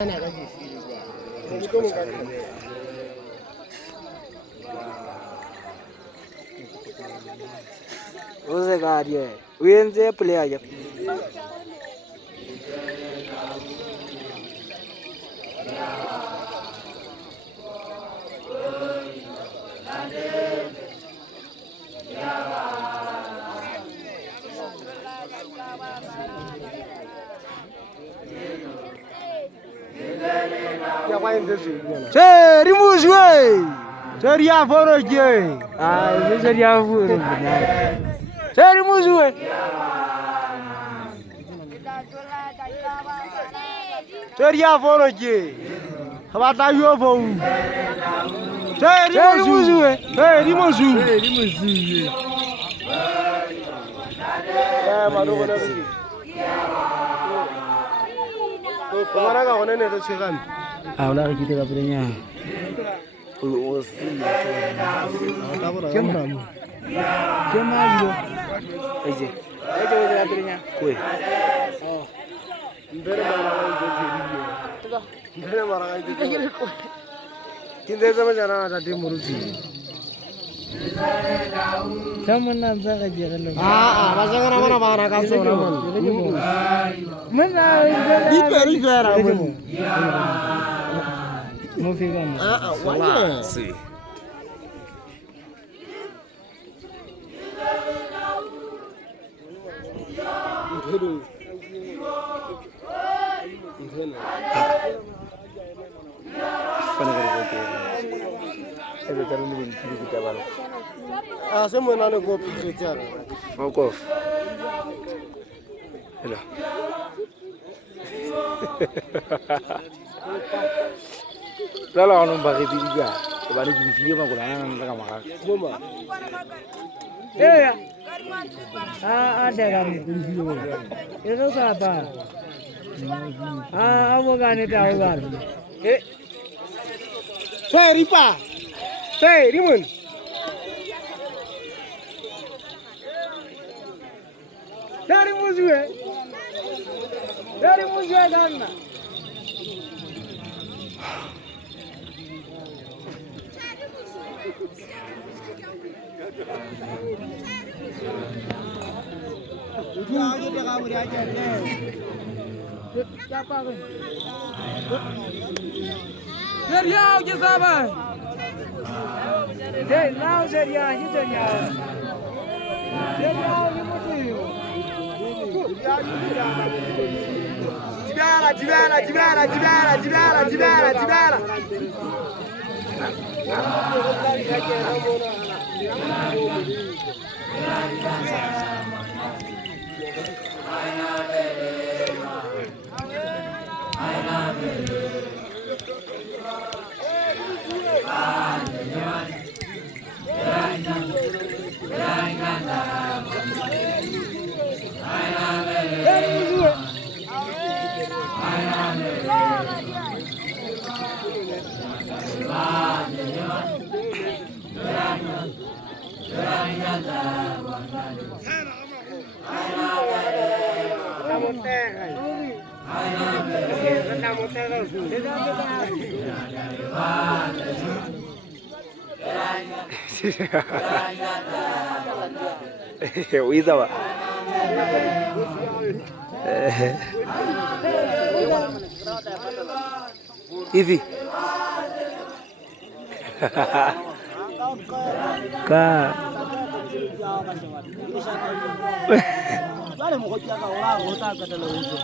Ose garie, uyenze player ya. Ceri muswe, ceri aforo je. Ah, ini ceri aforo. Ceri muswe. Ceri aforo je. Habata yovo. Ceri muswe. Ceri muswe. Ceri muswe. Ya malu mana lagi? Kemana kau ni tu cakap? Awalnya kita tak punya. Cuma itu. Aje. Aje kita punya. Kue. Oh. Beri barang itu jadi. Beri barang itu jadi. Kita sama jangan ada di murusi. Kamu nanti kerja kalau. Masa mana mana kasut orang. Mana? Di peri orang. Mau fikir? Wajib. Si. Itu. Mana kerja? Ada terus ni kita baru. Semua nak go kerja. Go. Hello. Kalau orang bagi juga, kembali di video Makoloane mereka makan. Cuma. Ya. Ada kami di video. Itu siapa? Apa kan itu awal? Saya Ripa. Saya Rimun. Dari musuh. Dari musuh kan? Dia kamu diajar deh. Siapa tu? Seriau je sabar. Deh, lau seriau je seriau. Seriau je musuh. Jibala. Wida ba? Hivi. Ka. Wale mkotia ka wao hota katalo hizo.